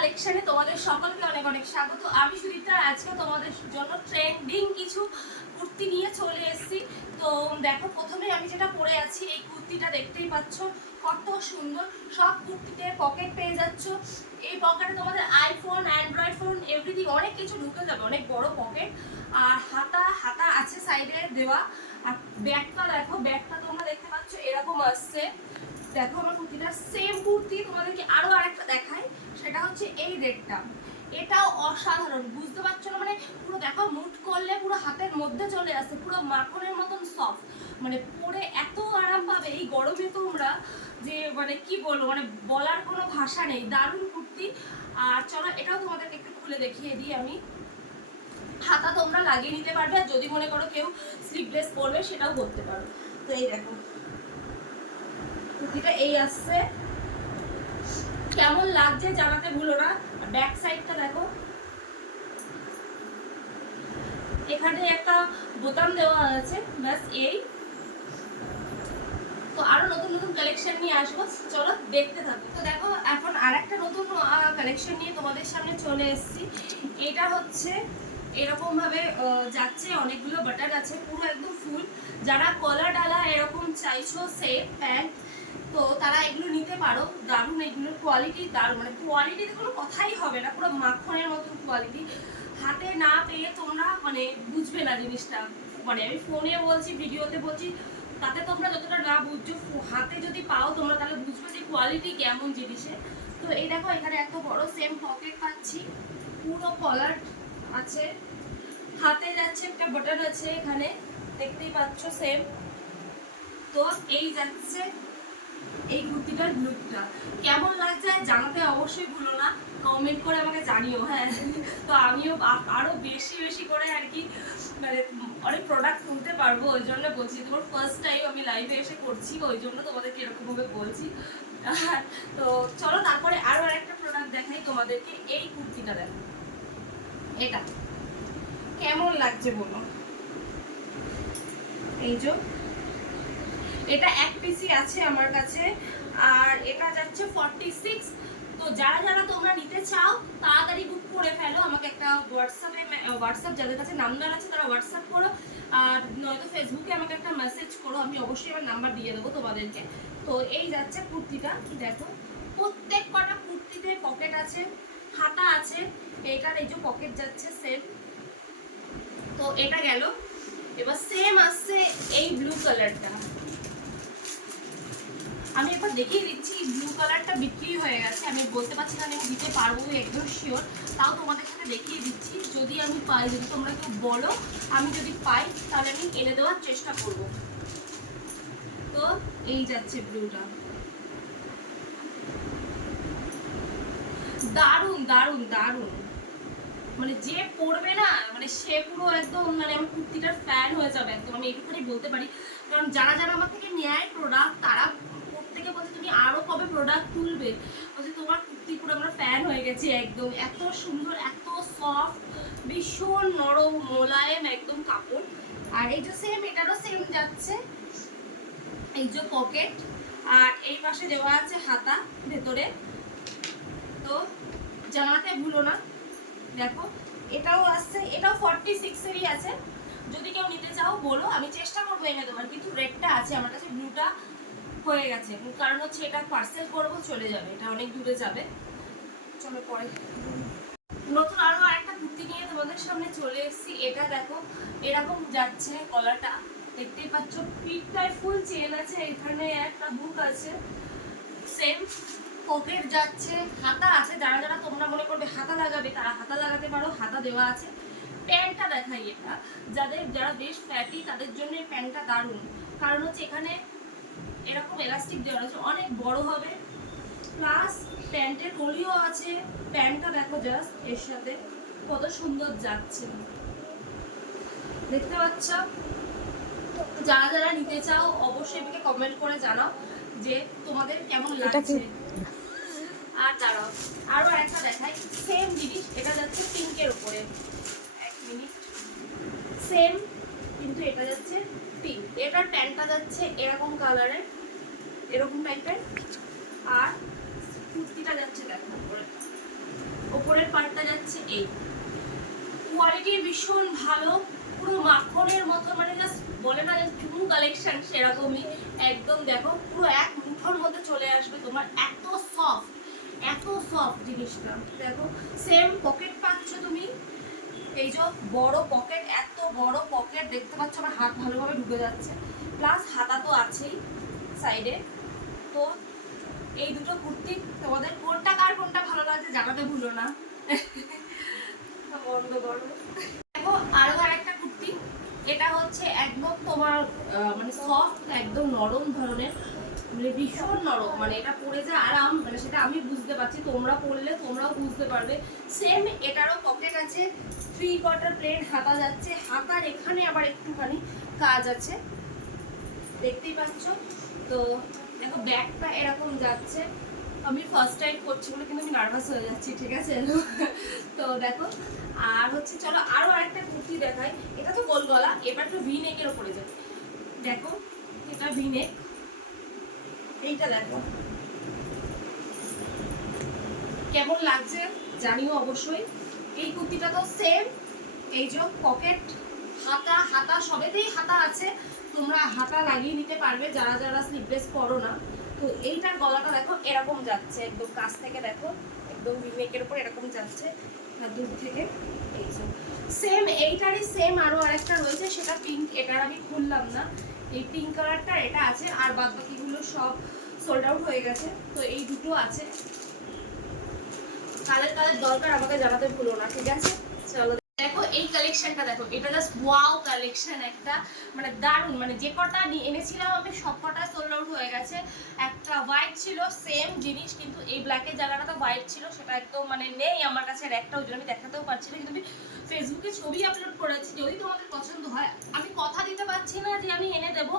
কালেকশনে তোমাদের সকলকে অনেক অনেক স্বাগত। আমি সুদীপ্তা, আজকে তোমাদের জন্য ট্রেন্ডিং কিছু কুর্তি নিয়ে চলে এসেছি। তো দেখো, প্রথমে আমি যেটা পরে আছি, এই কুর্তিটা দেখতেই পাচ্ছ কত সুন্দর। সব কুর্তিতে পকেট পেয়ে যাচ্ছ। এই পকেটে তোমাদের আইফোন, অ্যান্ড্রয়েড ফোন, এভরিথিং অনেক কিছু ঢুকে যাবে, অনেক বড় পকেট। আর হাতা আছে সাইডে দেওয়া। আর ব্যাগটা দেখো, ব্যাগটা তোমরা দেখতে পাচ্ছ এরকম আসছে। দেখো আমার কুর্তিটা সেম কুর্তি, তোমাদেরকে আরো আরেকটা দেখাই, সেটা হচ্ছে এই রেডটা। এটাও অসাধারণ, বুঝতে পারছো না? মানে পুরো দেখো, মুট করলে পুরো হাতের মধ্যে চলে আসে, পুরো মাখনের মতন সফট। মানে পরে এত আরাম পাবে এই গরমে তোমরা, যে মানে কি বলবো, মানে বলার কোনো ভাষা নেই। দারুণ কুর্তি। আর চলো এটাও তোমাদেরকে একটু খুলে দেখিয়ে দিই আমি। হাতা তোমরা লাগিয়ে নিতে পারবে, আর যদি মনে করো কেউ স্লিভলেস পরবে সেটাও করতে পারো। তো এই দেখো কুর্তিটা এই আসছে, কেমন লাগছে জানাতে ভুলো না। ব্যাক সাইডটা দেখো, এখানে একটা বোতাম দেওয়া আছে, ব্যাস এই। তো আরো নতুন নতুন কালেকশন নিয়ে আসবো, চলো দেখতে থাকো। তো দেখো, এখন আরেকটা নতুন কালেকশন নিয়ে তোমাদের সামনে চলে এসেছি। এটা হচ্ছে এরকম ভাবে যাচ্ছে, অনেকগুলো বাটন আছে, পুরো একদম ফুল। যারা কলার ডালা এরকম চাইছো সেট প্যান্ট, তো তারা এগুলো নিতে পারো। দারুণ, এগুলোর কোয়ালিটি দারুণ, মানে কোয়ালিটিতে কোনো কথাই হবে না, পুরো মাখনের মতন কোয়ালিটি। হাতে না পেয়ে তোমরা মানে বুঝবে না জিনিসটা। মানে আমি ফোনে বলছি, ভিডিওতে বলছি, তাতে তোমরা যতটা না বুঝছো, হাতে যদি পাও তোমরা তাহলে বুঝবে যে কোয়ালিটি কেমন জিনিসের। তো এই দেখো, এখানে এত বড় সেম পকেট পাচ্ছি, পুরো কলার আছে, হাতে যাচ্ছে একটা বাটন আছে এখানে, দেখতেই পাচ্ছ সেম। তো এই যাচ্ছে এই কুর্তিটার লুকটা, কেমন লাগছে জানাতে অবশ্যই ভুলো না, কমেন্ট করে আমাকে জানিও। হ্যাঁ, তো আমিও আরো বেশি বেশি করে আর কি, মানে অনেক প্রোডাক্ট তুলতে পারবো, ওই জন্য বলছি। তোমার ফার্স্ট টাইম আমি লাইভে এসে করছি, ওই জন্য তোমাদেরকে এরকমভাবে বলছি। তো চলো তারপরে আরো আরেকটা প্রোডাক্ট দেখাই তোমাদেরকে। এই কুর্তিটা দেখো, এটা কেমন লাগছে বলো। এই যে এটা এক পিসি আছে আমার কাছে, আর এটা যাচ্ছে 46। তো যারা যারা তোমরা নিতে চাও তাড়াতাড়ি বুক করে ফেলো, আমাকে একটা হোয়াটসঅ্যাপ যাদের কাছে নাম্বার আছে তারা হোয়াটসঅ্যাপ করো, আর নয়তো ফেসবুকে আমাকে একটা মেসেজ করো, আমি অবশ্যই আমার নাম্বার দিয়ে দেবো তোমাদেরকে। তো এই যাচ্ছে কুর্তিটা, দেখো প্রত্যেক কটা কুর্তিতে পকেট আছে, হাতা আছে। এইটার এই যে পকেট যাচ্ছে সেম। তো এটা গেল। এবার সেম আসছে এই ব্লু কালারটা, আমি এবার দেখিয়ে দিচ্ছি। ব্লু কালারটা বিক্রি হয়ে গেছে, আমি বলতে পারছি না আমি দিতে পারবো একদম শিওর, তাও তোমাদের সাথে দেখিয়ে দিচ্ছি। যদি আমি পাই, যদি তোমরা কেউ বলো, আমি যদি পাই তাহলে আমি এনে দেওয়ার চেষ্টা করব। তো এই যাচ্ছে ব্লুটা, দারুণ দারুণ দারুণ। মানে যে পরবে না, মানে সে পুরো একদম, মানে আমার কুর্তিটার ফ্যান হয়ে যাবে একদম, আমি এইটুখানি বলতে পারি। কারণ যারা যারা আমার থেকে নেয় প্রোডাক্ট, তারা প্রত্যেকে বলছে তুমি আরো কবে প্রোডাক্ট তুলবে, বলছে তোমার কুর্তি পুরো আমরা ফ্যান হয়ে গেছি একদম। এত সুন্দর, এত সফট, ভীষণ নরম মোলায়েম একদম কাপড়। আর এই যে সেম, এটারও সেম যাচ্ছে, এই যে পকেট, আর এই পাশে দেওয়া আছে হাতা ভেতরে। তো জানাতে ভুলো না। দেখো এটাও আসছে, এটাও 46-এরই আছে। যদি কেউ নিতে চাও বলো, আমি চেষ্টা করবো এনে দেওয়ার, কিন্তু রেডটা আছে আমার কাছে, ব্লুটা হয়ে গেছে। কারণ হচ্ছে এটা পার্সেল করবো, চলে যাবে, এটা অনেক দূরে যাবে। চলো পরে নতুন আরো আরেকটা কুর্তি নিয়ে তোমাদের সামনে চলে এসেছি। এটা দেখো এরকম যাচ্ছে, কলারটা দেখতেই পাচ্ছ, পিঠটায় ফুল চেন আছে, এখানে একটা বুক আছে সেম। পকেট যাচ্ছে, হাতা আছে, যারা যারা তোমরা মনে করবে হাতা লাগাবে তারা হাতা লাগাতে পারো, হাতা দেওয়া আছে। প্যান্টটা দেখাই, এটা যারা বেশ ফ্যাটি তাদের জন্য এই প্যান্টটা দারুণ। কারণ হচ্ছে এখানে এরকম এলাস্টিক দেওয়া আছে, অনেক বড় হবে, প্লাস প্যান্টের কলিও আছে। প্যান্টটা দেখো জাস্ট, এর সাথে কত সুন্দর যাচ্ছে, দেখতে পাচ্ছ? যারা যারা নিতে চাও অবশ্যই আমাকে কমেন্ট করে জানাও যে তোমাদের কেমন লাগছে। আর দাঁড়াও, আরো একটা দেখাই, সেম জিনিস, এটা যাচ্ছে পিঙ্কের উপরে, এক মিনিট, সেম, কিন্তু এটা যাচ্ছে পিঙ্ক। এটার প্যান্টটা যাচ্ছে এরকম কালারের, এরকম টাইপের, আর কুর্তিটা যাচ্ছে দেখো উপরে, ওপরের পার্টটা যাচ্ছে এই, কোয়ালিটি ভীষণ ভালো, পুরো মাখনের মতো, মানে জাস্ট বলে না যে চুমু কালেকশন সেরকমই একদম। দেখো পুরো এক মুঠোর মধ্যে চলে আসবে তোমার, এত সফট, এত সফট জিনিসটা। দেখো সেম পকেট পাচ্ছ তুমি, এই যে বড় পকেট, এত বড় পকেট দেখতে পাচ্ছ, আমার হাত ভালোভাবে ঢুকে যাচ্ছে, প্লাস হাতা তো আছেই সাইডে। তো এই দুটো কুর্তি তোমাদের কোনটা কার কোনটা ভালো লাগছে জানাতে ভুলো না। বন্ধ করো। দেখো আরো আরেকটা কুর্তি, এটা হচ্ছে একদম তোমার মানে সফট, একদম নরম ধরনের, মানে ভীষণ নরম, মানে এটা পরে যে আরাম, মানে সেটা আমি বুঝতে পারছি, তোমরা পরলে তোমরাও বুঝতে পারবে। সেম এটারও পকেট আছে, 3/4 প্লেন হাতা যাচ্ছে, হাতার এখানে আবার একটুখানি কাজ আছে, দেখতেই পাচ্ছ। তো দেখো ব্যাগটা এরকম যাচ্ছে, আমি ফার্স্ট টাইম করছি বলে কিন্তু আমি নার্ভাস হয়ে যাচ্ছি, ঠিক আছে। তো দেখো আর হচ্ছে চলো আরো আরেকটা কুর্তি দেখাই, এটা তো গোল গলা, এবার একটু ভি নেকের উপরে যাবে। দেখো এটা ভি নেক, এইটা দেখো কেমন লাগছে জানিও অবশ্যই। এই কুর্তিটা তো সেম, এই যে পকেট, হাতা, হাতা সবেতেই হাতা আছে, তোমরা হাতা লাগিয়ে নিতে পারবে যারা যারা স্লিভলেস পরো না। তো এইটার গলাটা দেখো এরকম যাচ্ছে, একদম কাছ থেকে দেখো, একদম ভিনেকের উপর এরকম যাচ্ছে, আর দূর থেকে এই যে সেম এইটারই সেম আরো আরেকটা রয়েছে, সেটা পিঙ্ক, এটার আমি খুললাম না, এই পিঙ্ক কালারটা এটা আছে, আর বাদ বাকিগুলো সব সোল্ড আউট হয়ে গেছে। তো এই দুটো আছে, কালার কালার দরকার আমাকে জানাতে ভুলো না, ঠিক আছে। চলো দেখো এই কালেকশনটা দেখো, এটা জাস্ট ওয়াও কালেকশন একটা, মানে দারুণ, মানে যে কটা এনেছিলাম আমি সব কটা সোল্ড আউট হয়ে গেছে। একটা হোয়াইট ছিল সেম জিনিস, কিন্তু এই ব্ল্যাকের জায়গাটা হোয়াইট ছিল, সেটা একদম মানে নেই আমার কাছে, আর একটা ওই জন্য আমি দেখাতেও পারছি না, কিন্তু আমি ফেসবুকে ছবি আপলোড করেছি, যদি তোমাদের পছন্দ হয়। আমি কথা দিতে পারছি না যে আমি এনে দেবো,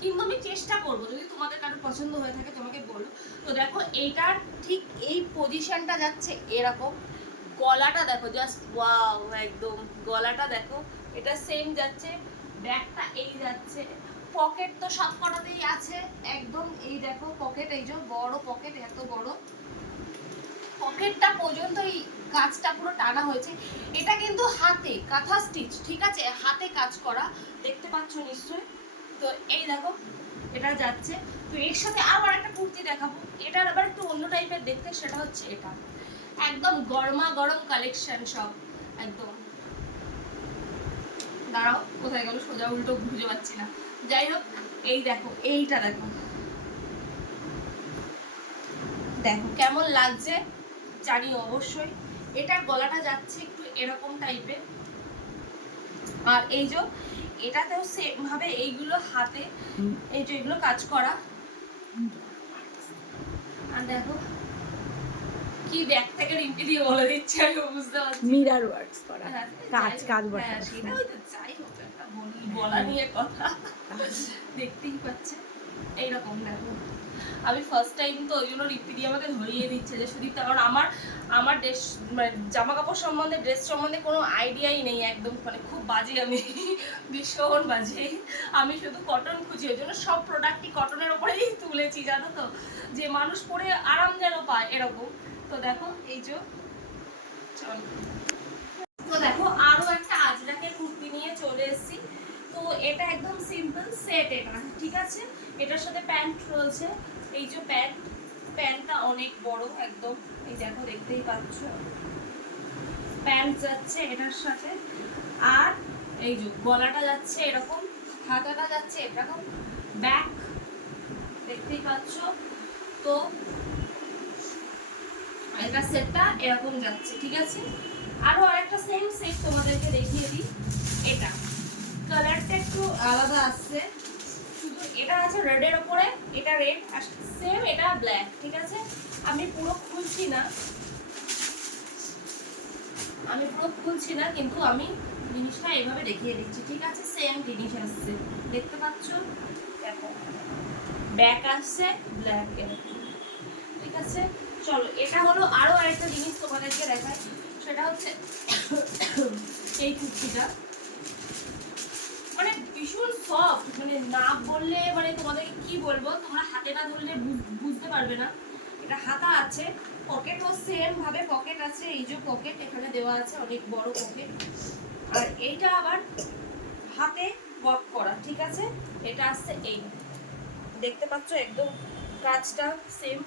কিন্তু আমি চেষ্টা করবো, যদি তোমাদের কারোর পছন্দ হয়ে থাকে তোমাকে বলো। তো দেখো এইটার ঠিক এই পজিশনটা যাচ্ছে এরকম, গলাটা দেখো জাস্ট ওয়াও, একদম গলাটা দেখো, এটা সেম যাচ্ছে, ব্যাগটা এই যাচ্ছে, পকেট তো সব কটাতেই আছে একদম, এই দেখো পকেট, এই যে বড় পকেট, এত বড় পকেটটা পর্যন্ত এই কাজটা পুরো টানা হয়েছে। এটা কিন্তু হাতে কাঁথা স্টিচ, ঠিক আছে, হাতে কাজ করা, দেখতে পাচ্ছ নিশ্চয়ই। তো এই দেখো এটা যাচ্ছে। তো এর সাথে আবার একটা কুর্তি দেখাবো, এটার আবার একটু অন্য টাইপের দেখতে, সেটা হচ্ছে এটা একদম গরমা গরম কালেকশন সব একদম। দাঁড়াও কোথায় গেল, সোজা উল্টো বুঝতে পারছি না, যাই হোক এই দেখো, এইটা দেখো, দেখো কেমন লাগছে জানিও অবশ্যই। এটার গলাটা যাচ্ছে একটু এরকম টাইপের, আর এই যে এটাতেও সেম ভাবে এইগুলো হাতে, এই যে এগুলো কাজ করা, আর দেখো কি ব্যাগ থেকে রিম্পি দিয়ে বলে দিচ্ছে, আমি বুঝতে পারছি, মিরার ওয়ার্কস করা, কাজ কাজ বসানো, সেটাই তো চাই হোক, একটা বলা নিয়ে কথা, দেখতেই পাচ্ছে এইরকম। দেখো আমি ফার্স্ট টাইম তো ওই জন্য রিম্পি দিয়ে আমাকে ধরিয়ে দিচ্ছে যে সুদীপ্তা, কারণ আমার ড্রেস মানে জামা কাপড় সম্বন্ধে, ড্রেস সম্বন্ধে কোনো আইডিয়াই নেই একদম, মানে খুব বাজে আমি, ভীষণ বাজে, আমি শুধু কটন খুঁজি, ওই জন্য সব প্রোডাক্টই কটনের ওপরেই তুলেছি, জানো তো, যে মানুষ পরে আরাম যেন পায় এরকম। তো দেখো এই যে চলো, তো দেখো আরো একটা আজরাকের কুর্তি নিয়ে চলে এসেছি। তো এটা একদম সিম্পল সেট, এটা ঠিক আছে, এটার সাথে প্যান্ট রয়েছে, এই যে প্যান্টটা অনেক বড় একদম, এই দেখো দেখতেই পাচ্ছ, প্যান্ট যাচ্ছে এটার সাথে, আর এই যে গলাটা যাচ্ছে এরকম, হাতাটা যাচ্ছে এরকম, ব্যাক দেখতেই পাচ্ছ। তো এটা সেটটা এরকম যাচ্ছে, ঠিক আছে। আরো আরেকটা সেম সেট তোমাদেরকে দেখিয়ে দিই, এটা কালারটা একটু আলাদা আসছে, শুধু এটা আছে রেডের উপরে, এটা রেড আর সেম এটা ব্ল্যাক, ঠিক আছে। আমি পুরো খুলছি না, কিন্তু আমি জিনিসটা এইভাবে দেখিয়ে দিচ্ছি, ঠিক আছে। সেম জিনিস আসছে, দেখতে পাচ্ছ, দেখো ব্যাক আসছে ব্ল্যাক এরকম, ঠিক আছে। চলো এটা হলো আরো আরেকটা জিনিস তোমাদেরকে দেখাই, সেটা হচ্ছে এই কুর্তিটা, মানে ভীষণ সফট, মানে না বললে, মানে তোমাদেরকে কি বলবো, তোমরা হাতে না ধরলে বুঝতে পারবে না। এটা হাতা আছে, পকেটও সেম ভাবে পকেট আছে, এই যে পকেট এখানে দেওয়া আছে, অনেক বড় পকেট। আর এইটা আবার হাতে ওয়ার্ক করা, ঠিক আছে। এটা আসছে এই, দেখতে পাচ্ছ একদম কাজটা সেম।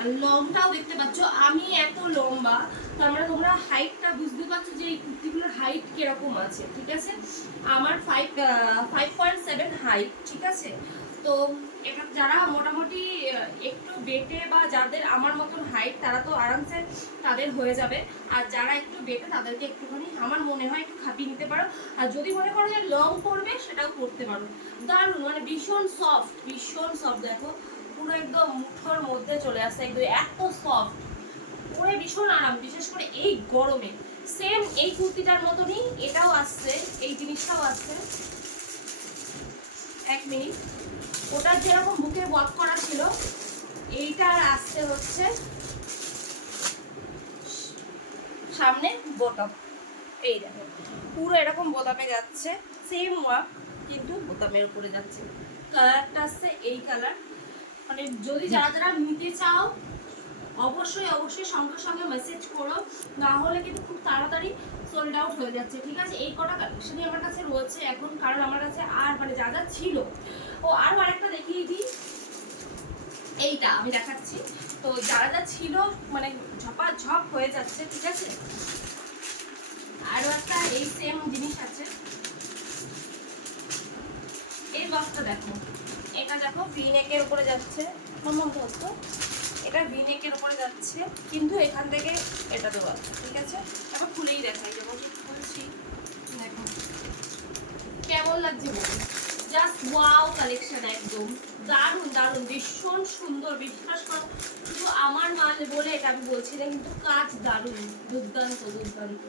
আর লংটাও দেখতে পাচ্ছ, আমি এত লম্বা, তার মানে তোমরা হাইটটা বুঝতে পারছো যে এই কুর্তিগুলোর হাইট কিরকম আছে, ঠিক আছে। আমার 5.7 হাইট, ঠিক আছে। তো এটা যারা মোটামুটি একটু বেটে বা যাদের আমার মতন হাইট, তারা তো আরামসে তাদের হয়ে যাবে। আর যারা একটু বেটে তাদেরকে একটুখানি আমার মনে হয় একটু খাপিয়ে নিতে পারো। আর যদি মনে করো যে লং করবে সেটাও করতে পারো। দারুণ, মানে ভীষণ সফট, ভীষণ সফট। দেখো পুরো একদম মুঠোর মধ্যে চলে আসছে, একদম এত সফট, পরে ভীষণ আরাম, বিশেষ করে এই গরমে। সেম এই কুর্তিটার মতনই এটাও আসছে, এই জিনিসটাও আসছে। এক মিনিট, ওটার যেরকম বুকে ওয়ার্ক করা ছিল, এইটার আসছে হচ্ছে সামনে বোতাম। এই দেখো পুরো এরকম বোতামে যাচ্ছে, সেম ওয়ার্ক কিন্তু বোতামের উপরে যাচ্ছে। কালারটা আসছে এই কালার। মানে যদি যারা যারা নিতে চাও অবশ্যই অবশ্যই সঙ্গে সঙ্গে মেসেজ করো, না হলে কিন্তু খুব তাড়াতাড়ি সোল্ড আউট হয়ে যাচ্ছে, ঠিক আছে। এই কটা কালেকশনই আমার কাছে রয়েছে এখন, কারণ আমার কাছে আর মানে যা যা ছিল। ও আরও আরেকটা দেখিয়ে দিই, এইটা আমি দেখাচ্ছি। তো যারা যা ছিল মানে ঝপাঝপ হয়ে যাচ্ছে, ঠিক আছে। আরও একটা এই সেম জিনিস আছে, এই বক্সটা দেখো, এটা দেখো ভি নেকের উপরে যাচ্ছে, মাম্মাম ধরতো, এটা ভি নেকের উপরে যাচ্ছে, কিন্তু এখান থেকে এটা দেওয়া আছে, ঠিক আছে। এখন খুলেই দেখাই, যেমন খুলছি, দেখো কেমন লাগছে বলুন। জাস্ট ওয়াও কালেকশন, একদম দারুণ দারুণ, ভীষণ সুন্দর, বিশ্বাস করো। শুধু আমার মাল বলে এটা আমি বলছি না, কিন্তু কাজ দারুণ, দুর্দান্ত দুর্দান্ত।